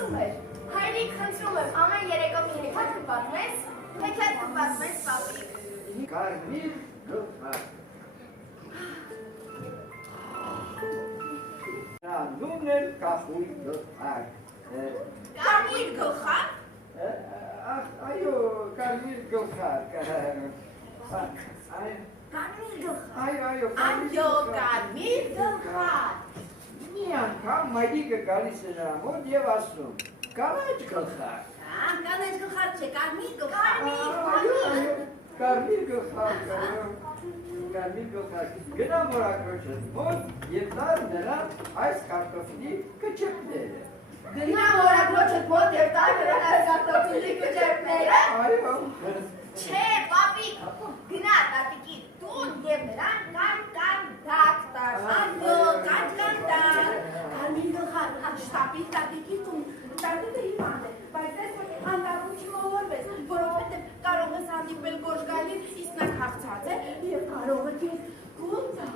ասում էր, հայրիկ խնդրում եմ, ամեն երեկո մի հեքիաթ կպատմես, հեքիաթ կպատմես պապիկ։ Կարմիր գլխար։ Նումն էր կախույն գլխար։ Կարմիր գլխար։ Այո, կարմիր գլխար։ Կարմիր գլխար։ Այո, կարմիր գլխար։ Մի անգամ մայրիկը գալիս է նրա մոտ և ասում, կանաչ գլխար։ Կանաչ գլխար չէ, կարմիր գլխար։ Կարմիր գլխար, կարմիր գլխար։ Գնա մորակրոջս մոտ և տար նրան այս կարտոֆիլի կճեպները։ Գնա մորակրոջս մոտ և տար նրան այս կարտոֆիլի կճեպները։ Այո։ Չէ, պապիկ, գնա տատիկի տուն և նրան կան-կան-դակ տար։ Այո, կան-կան-դակ։ Կարմիր գլխար, շտապի տատիկի տուն, տատիկը իման է, բայց ես անդառում չմոլորվես, որովհետև կարող ես հանդիպել գորշ գայլին, իսկ նա քաղցած է և կարող է քեզ գուլ տալ։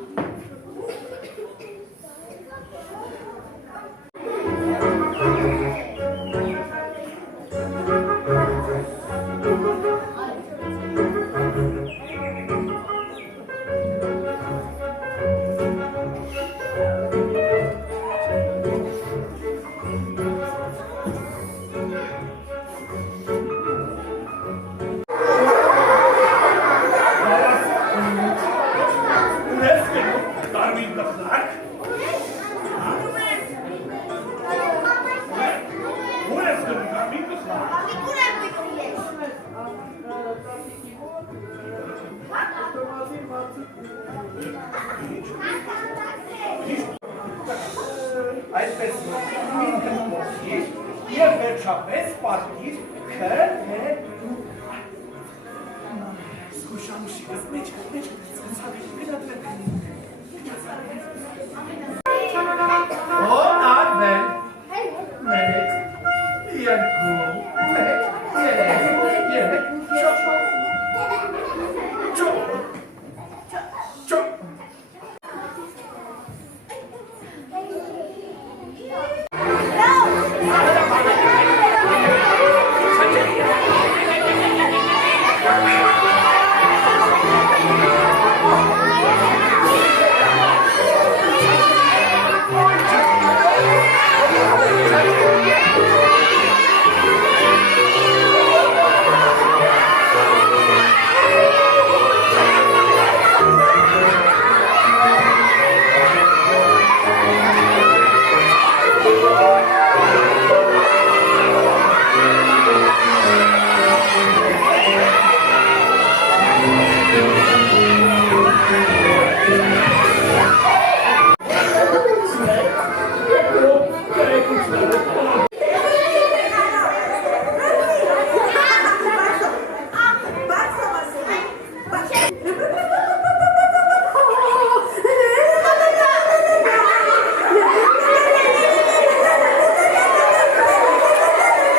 Այսպես մոտիր գտնոցիր և վերջապես պատկիր քրդու։ Զգուշանուշիկս մեջ ծացավի Ո՞ն արվել, մեկ, երկու, մեկ, երեք, չոք,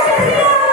Yeah.